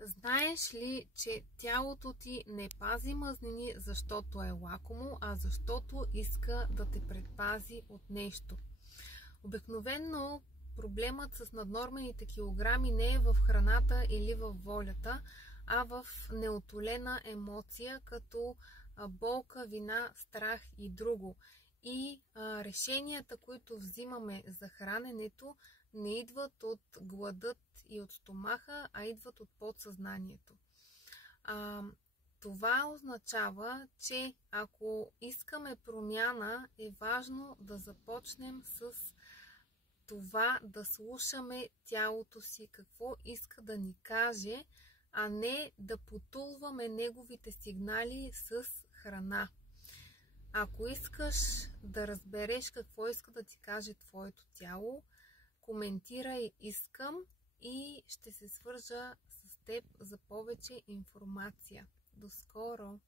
Знаеш ли, че тялото ти не пази мазнини, защото е лакомо, а защото иска да те предпази от нещо? Обикновено проблемът с наднормените килограми не е в храната или в волята, а в неотолена емоция, като болка, вина, страх и друго. И решенията, които взимаме за храненето, не идват от гладът и от стомаха, а идват от подсъзнанието. Това означава, че ако искаме промяна, е важно да започнем с това да слушаме тялото си, какво иска да ни каже, а не да потулваме неговите сигнали с храна. Ако искаш да разбереш какво иска да ти каже твоето тяло, коментирай "искам" и ще се свържа с теб за повече информация. До скоро!